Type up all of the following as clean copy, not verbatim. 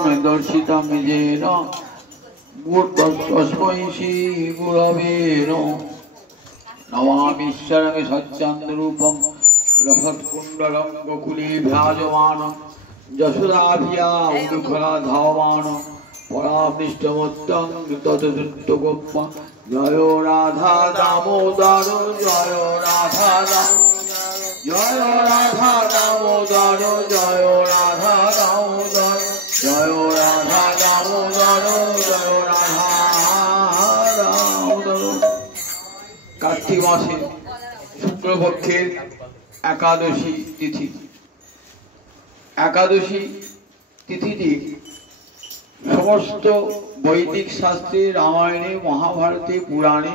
दर्शितं निजेन तस्मै श्री गुरवे नमामि शरणं सच्चन्द्रूपं रसत्कुण्डलं गोकुले विराजमानं यशोदाभिया उदुखला धावमानं परामृष्टमोत्तं ततदुत्तगोप्पा जय राधा दामोदर जय राधा जय राधा दामोदर जय राधा दामोदर जय राधा दामोदर जय राधा दामोदर। कार्तिक मासे शुक्लपक्षेर एकादशी तिथि। एकादशी तिथिटी समस्त वैदिक शास्त्रे रामायणे महाभारते पुराणे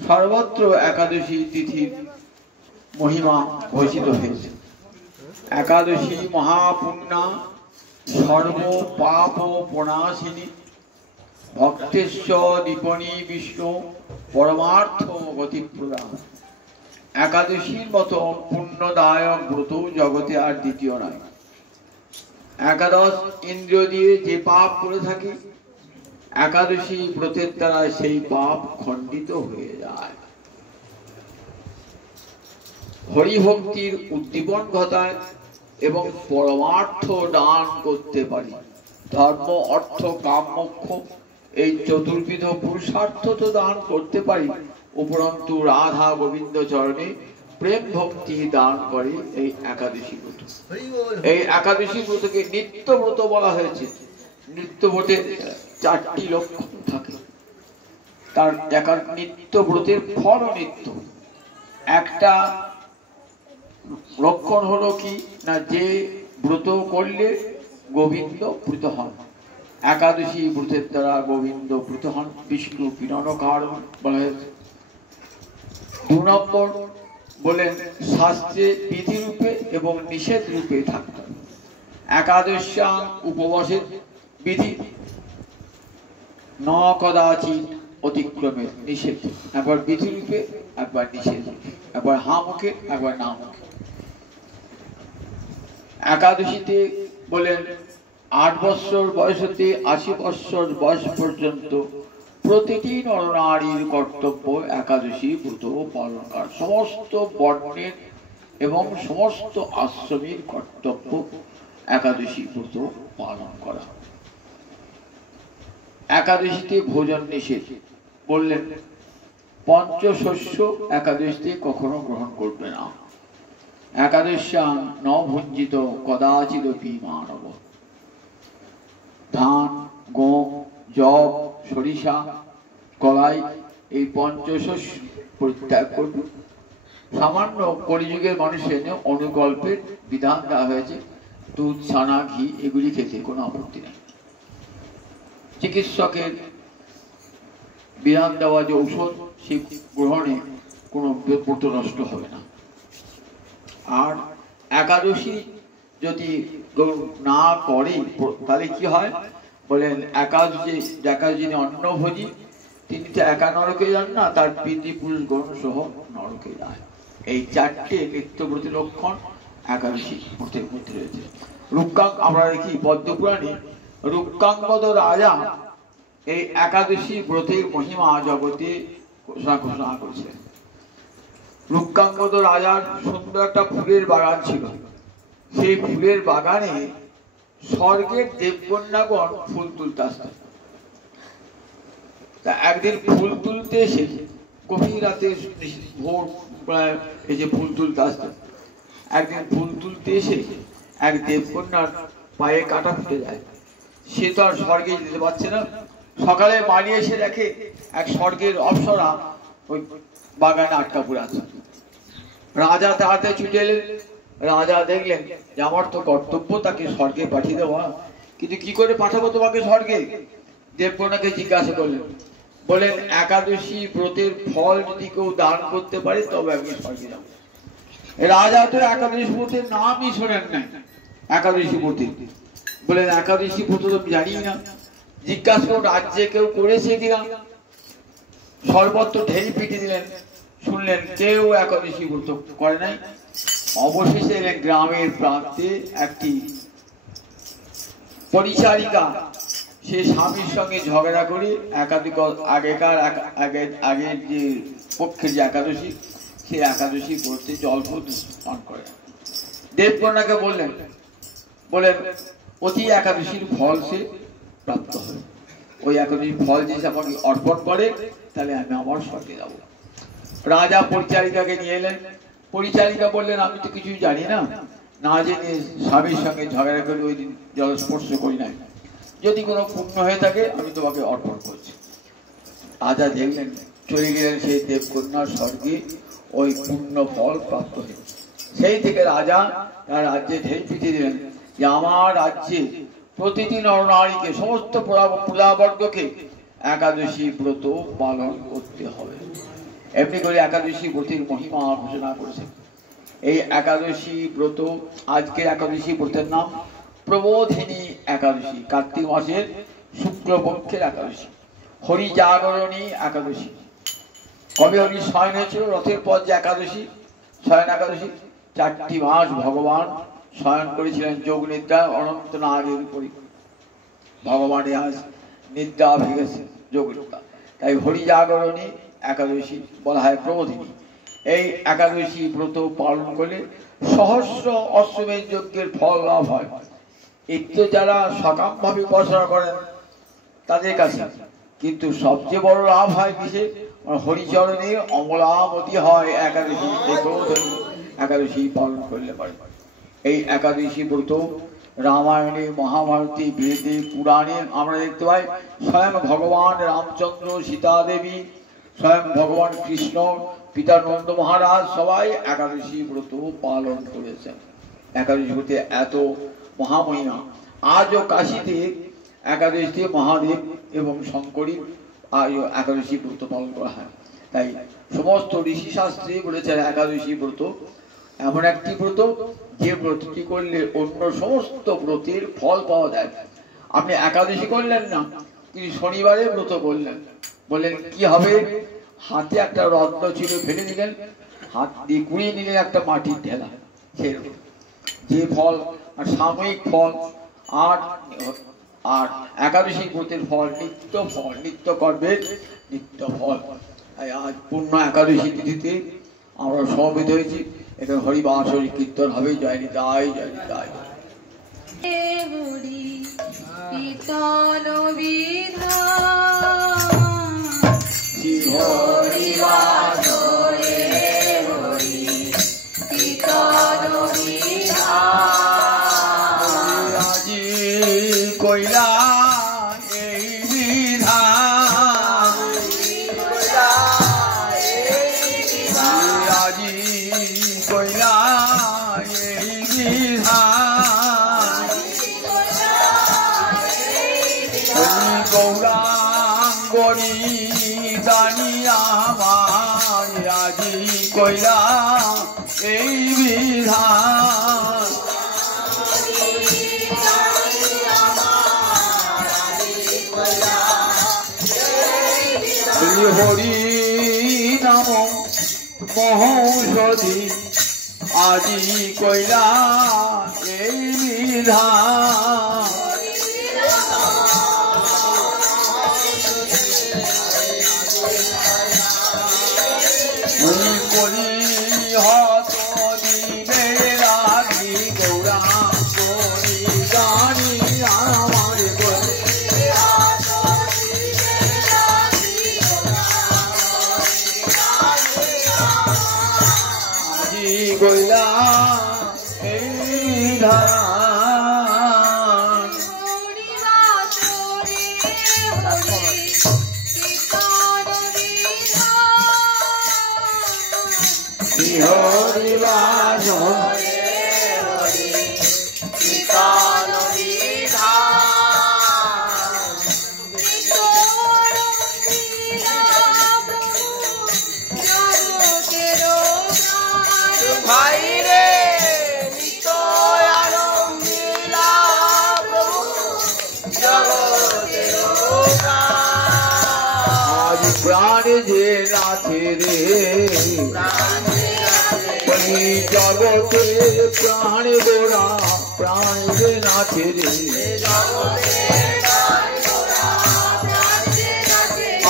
सर्वत्र एकादशी तिथिर महिमा घोषित हয়েছে। एकादशी महापुण्या सर्व पाप प्रणाशिनी भक्तेश्व दीपनी विष्णु परमार्थ गतिप्रदा। एकादशीर मतो पुण्यदायक व्रत जगते आर द्वितीय नয়। एकादश इंद्रिय दिए जे पाप करे थाकी एकादशी व्रतेर द्वारा सेई पाप खंडित हয়ে যায়। हरि भक्तिर उद्दीपन घटाয় এবং परमार्थ दान करते पारी। धर्म अर्थ काम मोक्ष এই চতুর্বিধ পুরুষার্থ তো দান করতে পারি, উপরন্তু রাধা গোবিন্দ চরণে প্রেম ভক্তি দান করে এই একাদশী ব্রত। এই একাদশী ব্রতকে নিত্য ব্রত বলা হয়েছে। নিত্য ব্রতের চারটি লক্ষণ থাকে। তার নিত্য ব্রতের ফল নিত্য। একটা লক্ষণ হলো কি না, যে ব্রত করলে গোবিন্দ প্রীত হন। एकादशी व्रतेर द्वारा गोविंद प्रীত हन, विष्णु पीड़न कारण बला हয়েছে। 2 নম্বর বলেন শাস্ত্রে বিধি রূপে এবং নিষেধ রূপে থাকতে। एकादश्यां उपवासेर विधि न कदाचित अतिक्रमे निषेध। একবার বিধি রূপে একবার নিষেধ রূপে, একবার হা মুখে একবার না মুখে। एकादशीते বলেন 8 বছর বয়স হতে 80 বছর বয়স পর্যন্ত প্রতিটি নরনারীর কর্তব্য একাদশী ব্রত পালন করা। সমস্ত বর্ণের এবং সমস্ত আশ্রমের কর্তব্য একাদশী ব্রত পালন করা। একাদশীতে ভোজন নিষেধ বললেন পঞ্চশস্য একাদশীতে কখনো গ্রহণ করবে না। একাদশ্যাং ন ভুঞ্জিত কদাচিদপি মানব। ধান, গম, জব, সরিষা, কলাই এই পঞ্চশস্য পরিত্যাগ করবে। সামান্য কলিযুগের মানুষের অনুকল্পের বিধান দেওয়া হয়েছে দুধ, ছানা, ঘি এগুলি খেতে কোনো আপত্তি নেই। চিকিৎসকের বিধান দেওয়া যে ঔষধ সে গ্রহণে কোনো ব্রত নষ্ট হবে না। আর একাদশী যদি না করে তাহলে কি হয় বলেন, একাদশী যিনি অন্নভোজী তিনি তো একা নরকে যান না, তার পিতৃপুরুষ গণ সহ নরকে যায়। এই চারটে নিত্যব্রতী লক্ষণ একাদশী ব্রতের মধ্যে রয়েছে। রুক্কাঙ্গ আমরা দেখি পদ্মপুরাণে রুক্কাঙ্গদ রাজা এই একাদশী ব্রতের মহিমা জগতে ঘোষণা করেছিলেন। রুক্কাঙ্গদ রাজার সুন্দর একটা ফুলের বাগান ছিল। সেই ফুলের বাগানে স্বর্গের দেবকন্যাগণ ফুল তুলতে আসতেন। তা একদিন ফুল তুলতে এসে গভীর রাতে ভোর প্রায় এসে ফুল তুলতে আসতেন। একদিন ফুল তুলতে এসে এক দেবকন্যার পায়ে কাটা ফুটে যায়। সে তো আর স্বর্গে যেতে পারছে না। সকালে বাড়ি এসে দেখে এক স্বর্গের অপ্সরা ওই বাগানে আটকা পড়ে আছে। রাজা তাড়াতাড়ি ছুটে এলেন। রাজা দেখলেন যে আমার তো কর্তব্য তাকে স্বর্গে পাঠিয়ে দেওয়া, কিন্তু কি করে পাঠাবো তোমাকে স্বর্গে? দেবকন্যাকে জিজ্ঞাসা করলেন, বলেন একাদশী ব্রতের ফল যদি কেউ দান করতে পারে তবে আমি স্বর্গে যাবো। রাজা তো একাদশী ব্রতের নামই শোনেন নাই। একাদশী ব্রতে বলেন একাদশী ব্রত তো জানি না। জিজ্ঞাসা করুন রাজ্যে কেউ করেছে কিনা। সর্বত্র ঢেই পিটি দিলেন, শুনলেন কেউ একাদশী ব্রত করে নাই। অবশেষে গ্রামের প্রান্তে একটি পরিচারিকা সে স্বামীর সঙ্গে ঝগড়া করে একাধিক আগের যে পক্ষের যে একাদশী সে একাদশী করতে জলপথ পান করে। দেবকন্যাকে বললেন অতি একাদশীর ফল সে প্রাপ্ত হয়। ওই একাদশীর ফল যে আমাকে অর্পণ করে তাহলে আমি আমার স্বর্গে যাব। রাজা পরিচারিকাকে নিয়ে এলেন। পরিচারিকা বললেন আমি তো কিছুই জানি না, না জেনে স্বামীর সঙ্গে ঝগড়া করে ওই দিন জলস্পর্শ করি নাই, যদি কোনো পুণ্য হয়ে থাকে আমি তোমাকে অর্পণ করছি। রাজা দেখলেন, চলে গেলেন সেই দেবকন্যার স্বর্গে ওই পুণ্য ফল প্রাপ্ত হয়ে। সেই থেকে রাজা তার রাজ্যে ঢের পিছিয়ে দিলেন যে আমার রাজ্যে প্রতিটি নরনারীকে সমস্ত প্রজাবর্গকে একাদশী ব্রত পালন করতে হবে। এমনি করে একাদশী ব্রতের মহিমা ঘোষণা করেছেন। এই একাদশী ব্রত, আজকের একাদশী ব্রতের নাম প্রবোধিনী একাদশী, কার্তিক মাসের শুক্লপক্ষের একাদশী, হরি জাগরণী একাদশী। কবে হরি শয়ন হয়েছিল? রথের পর যে একাদশী, শয়ন একাদশী। 4টি মাস ভগবান শয়ন করেছিলেন যোগ নিদ্রা অনন্ত নাগের উপরে। ভগবানের আজ নিদ্রা ভেঙেছে যোগ নিদ্রা, তাই হরি জাগরণী একাদশী বলা হয় প্রবোধিনী। এই একাদশী ব্রত পালন করলে সহস্র অশ্বমেধ যজ্ঞের ফল লাভ হয়। একটু যারা সকাম ভাবে উপাসনা করেন তাদের কাছে, কিন্তু সবচেয়ে বড় লাভ হয় কিসে? হরিচরণে অমলামতি হয় একাদশী, একাদশী পালন করলে পারে। এই একাদশী ব্রত রামায়ণে, মহাভারতে, বেদে, পুরাণে আমরা দেখতে পাই। স্বয়ং ভগবান রামচন্দ্র, সীতা দেবী, স্বয়ং ভগবান কৃষ্ণ, পিতা নন্দ মহারাজ সবাই একাদশী ব্রত পালন করেছেন। একাদশী ব্রতে এত মহামহিমা। আজও কাশীতে একাদশীতে মহাদেব এবং শঙ্করী আজও একাদশী ব্রত পালন করা হয়। তাই সমস্ত ঋষি শাস্ত্রে বলেছেন একাদশী ব্রত এমন একটি ব্রত যে ব্রতটি করলে অন্য সমস্ত ব্রতের ফল পাওয়া যায়। আপনি একাদশী করলেন না, তিনি শনিবারে ব্রত করলেন, বললেন কি হবে? হাতে একটা রত্ন ছিল, ফেলে দিলেন, হাত দিয়ে কুড়িয়ে নিলেন একটা মাটির ঢেলা, সেরকম যে ফল আর সাময়িক ফল। আর আর একাদশী ব্রতের ফল নিত্য কর্মের নিত্য ফল। আজ পূর্ণ একাদশী তিথিতে আমরা সমবেত হয়েছি। এখানে হরিবাস হরি কীর্তন হবে। জয় নিতাই, জয় নিতাই। কইলা এই বিধান, আজি কইলা এই বিধান, গৌরাঙ্গনি দানিয়া আমার, আজি কইলা এই বিধান। হরি নাম মহৌষধি আজি কইলা এই বিধান। কলি হত দিবে রাখি গৌরাঙ্গনি জানি আমার কইলা এই ধান। হরিবাস প্রাণ যে নাথে রে, জগতে প্রাণ গোড়া প্রাণ যে নাচে রে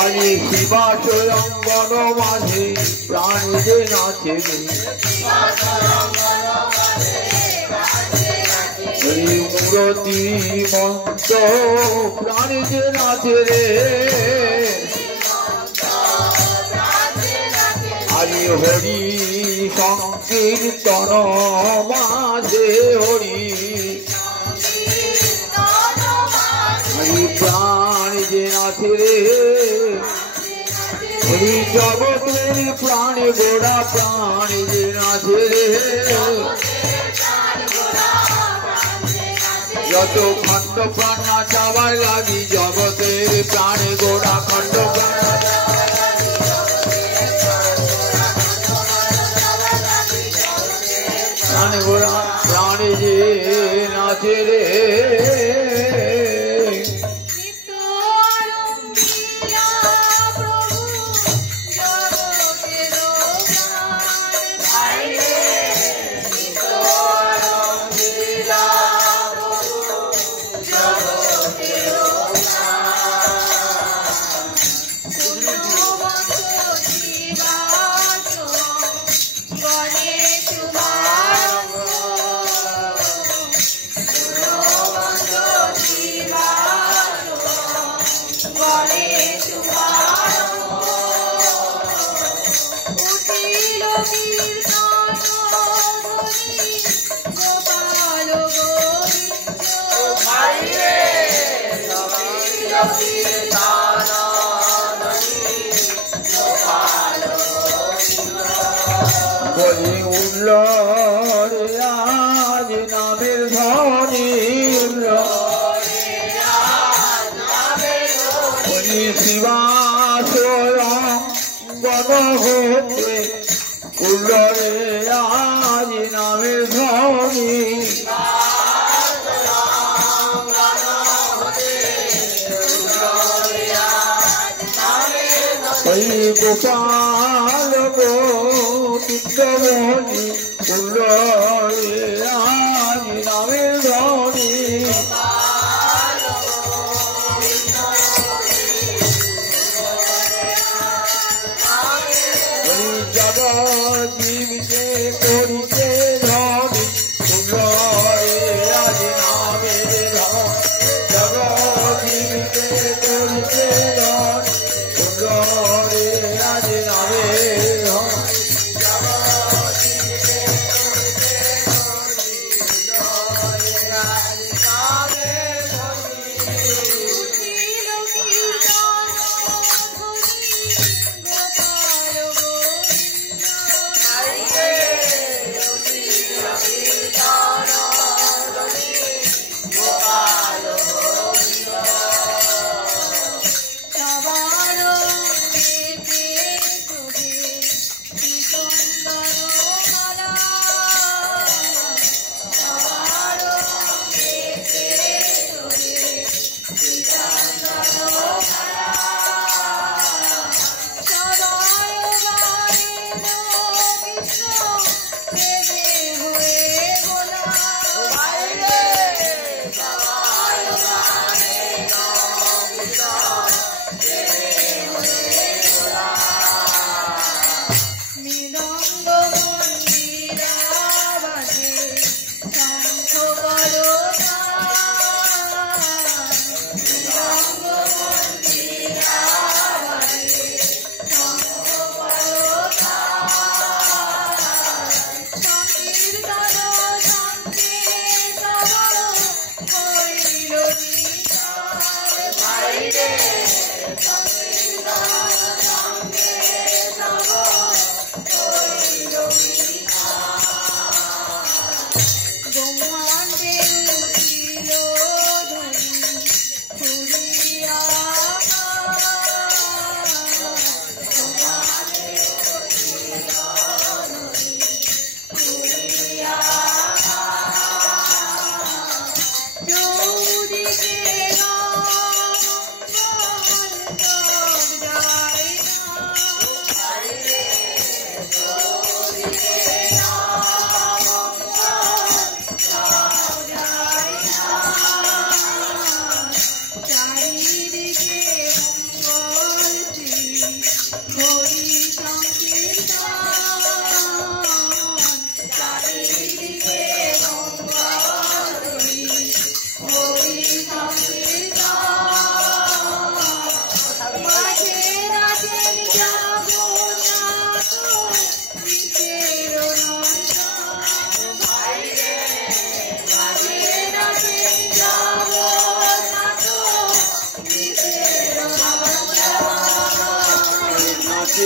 আরে শিবাচরঙ্গন মাঝে প্রাণ যে নাচে রে মূরতি মন্ত্র প্রাণ যে নাচে রে হরি হরি সংকীর্তন মাঝে হরি হরি প্রাণ যে নাচে রে হরি জগতের প্রাণ গোড়া প্রাণ যে নাচে রে যত খণ্ড প্রাণ নাচাবার লাগি জগতের প্রাণ গোড়া খণ্ড প্রাণ প্রাণ গোড়া প্রাণ যে নাচে রে বলি উঠল রে আজ নামের ধ্বনি উঠল বলি শিবাচরঙ্গন হতে উঠল রে আজ নামের ধ্বনি ওই গোপাল গোবিন্দমণি উঠল রে আজ নামের ধ্বনি ওই জগৎজীবকে করিতে ধনি উঠল রে আজ নামের ধ্বনি জগৎজীবকে করিতে ধনি উঠল রে আজ নামের ধ্বনি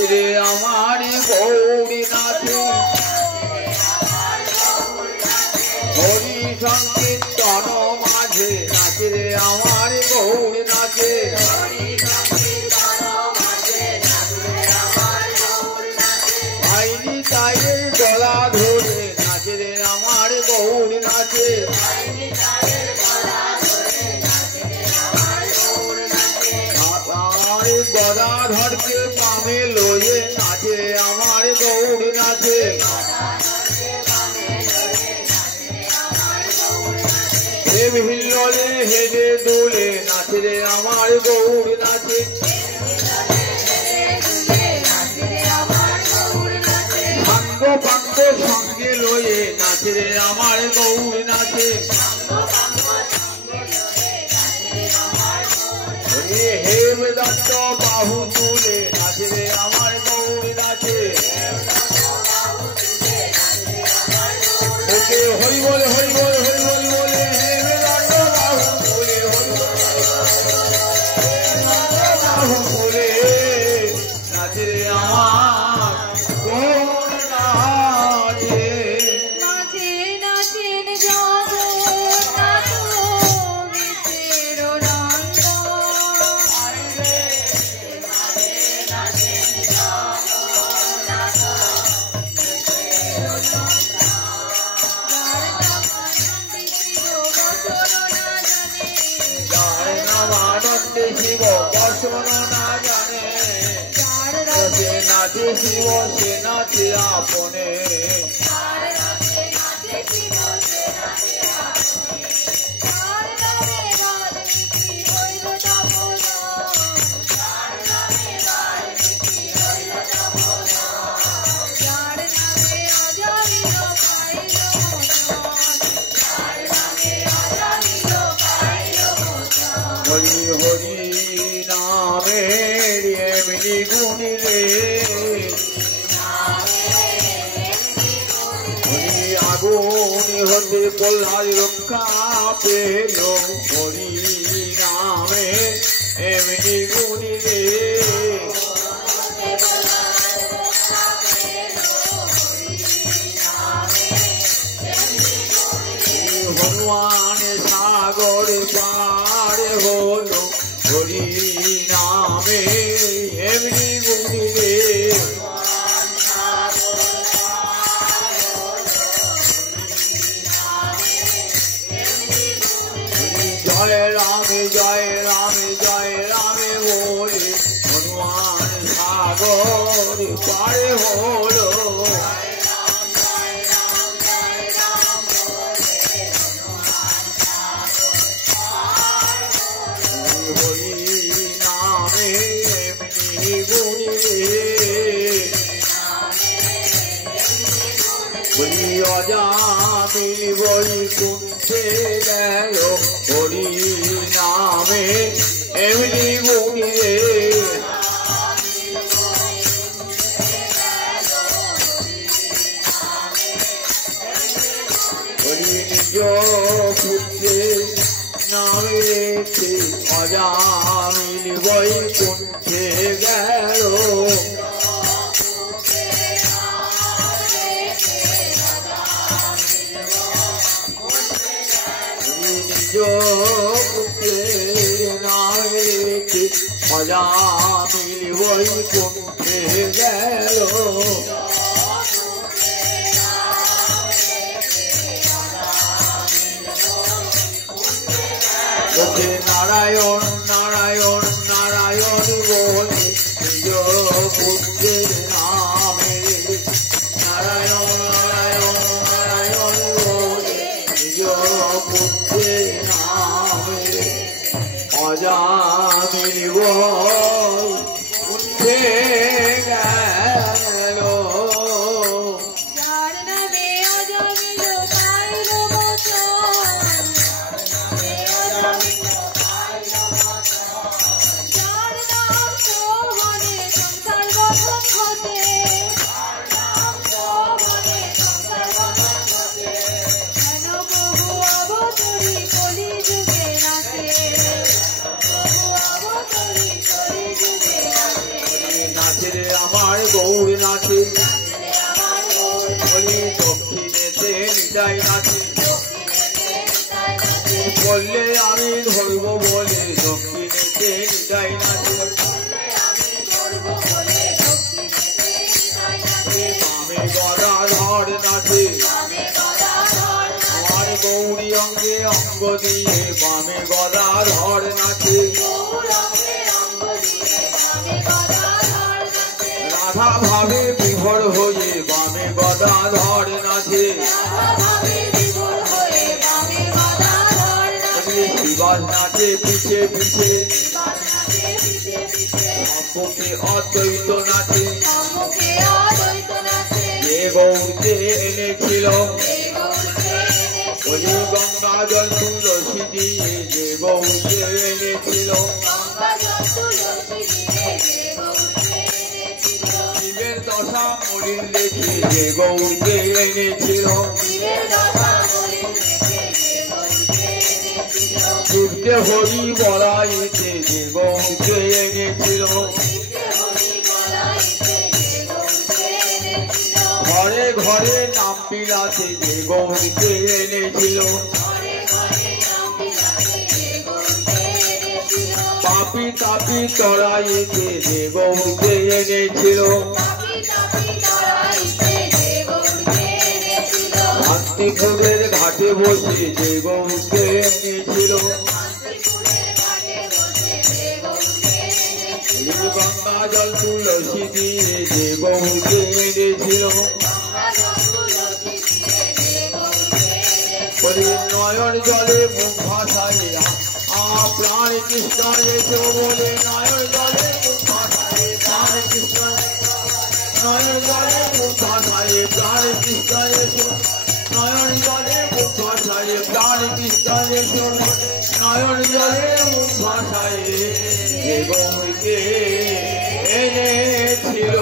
রে আমার গৌরী নাচে হরি সংকীর্তন মাঝে নাচে রে আমার গৌরী নাচে আইনি তাইয়ের গলা ধরে নাচে রে আমার গৌরী নাচে গদাধরকে পামে লয়ে নাচে আমার গৌরী নাচে হিল্লোলে হেডে দোলে নাচে রে আমার গৌরী নাচে ভাঙ্গ ভাঙ্গ সঙ্গে লয়ে নাচে রে আমার গৌরী নাচে হেম দত্ত বাহু তুলে নাচে রে আমার গৌরী নাচে ওকে হরি বলে হরি বলে হরি বলি বলে হেম দত্ত বাহু তুলে হরি বাহু তুলে নাচে রে আমার গৌরী নাচে নাচে নাচেন জগন্নাথ বিশের রঙ্গ শিব বর্ষণ না জানে সে নাচে শিব সে নাচে আপনে হরি হরি নামে এমনি গুণী রে হরি আগুন হতে প্রহ্লাদ রক্ষা পেল হরি নামে এমনি গুণী রে হনুমান সাগর পার হলো হরি নামে এমনি গুণী রে জয় রামে জয় রামে জয় রামে বলে হনুমান সাগর পার হলো অজামিল বৈকুণ্ঠে গেল হরি নামে এমনি গুণী রে হরি নিজ পুত্রে নামে রেখে অজামিল বৈকুণ্ঠে গেল পুত্রের নামে রেখে অজামিল বৈকুণ্ঠে গেল ওকে নারায়ণ নারায়ণ নারায়ণ বলে নিজ পুত্রের নামে নারায়ণ নারায়ণ নারায়ণ বলে নিজ পুত্রের নামে অজামিল বৈকুণ্ঠে গেল যার নামে অজামিল পাইল মোচন নিতাই নাচে বললে আমি ধরব বলে দক্ষিণেতে নিতাই নাচে বামে গদাধর নাচে আমার গৌরী অঙ্গে অঙ্গ দিয়ে বামে গদাধর নাচে রাধা ভাবে বিভোর হয়ে বামে গদাধর নাচে শিবাস নাচে পিছে পিছে সম্মুখে অদ্বৈত নাচে যে গৌরকে এনেছিল ওই গঙ্গা জল তুলসী দিয়ে যে গৌরকে এনেছিল শিবের দশা মরিল দেখে যে গৌরকে এনেছিল শিবকে হরি বলাইতে যে গৌরকে এনেছিল ঘরে ঘরে নাম বিলাতে যে গৌরকে এনেছিল পাপি তাপি তরাইতে যে গৌরকে এনেছিল শান্তিপুরের ঘাটে বসে যে গৌরকে এনেছিল গঙ্গা জল তুলসী দিয়ে যে গৌরকে এনেছিল নয়ন জলে মুখ ভাসায় প্রাণ কৃষ্ণ এসো বলে নয়ন জলে মুখ ভাসায় প্রাণ কৃষ্ণ নয়ন জলে মুখ ভাসায় প্রাণ কৃষ্ণ এসো নয়ন জলে মুখ ভাসায় প্রাণ কৃষ্ণ এসো নয়ন জলে মুখ ভাসায় যে গৌরকে এনেছিল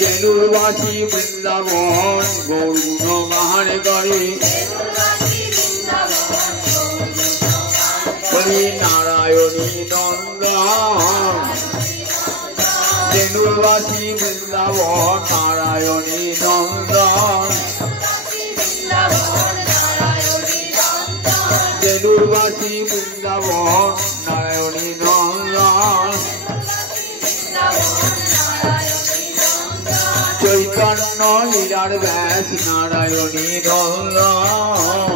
কেলুরবাসী বৃন্দাবন গৌর গুণ গান করে নারায়ণী নন্দন কেলুরবাসী বৃন্দাবন নারায়ণী নন্দন কেলুরবাসী বৃন্দাবন নারায়ণী নন্দন চৈতন্য লীলার ব্যাস নারায়ণী নন্দন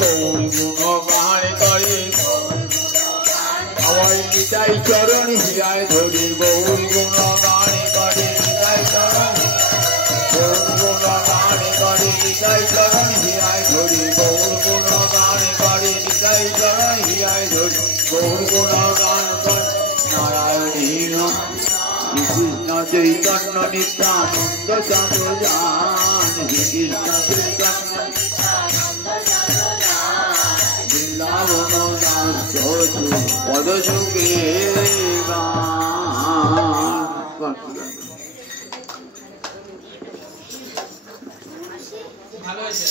গৌর গুণ গান করে আমার নিতাই চরণ হিরায় ধরে গৌর গুণ গান করে নিতাই চরণ গৌর গুণ গান করে নিতাই চরণ হিরায় ধরে গৌর গুণ গান করে শ্রীকৃষ্ণ চৈতন্য নিত্যানন্দ চন্দ্রযান শ্রীকৃষ্ণ চৈতন্য বৃন্দাবন দাস পদযুগে গান। ভালো হয়েছে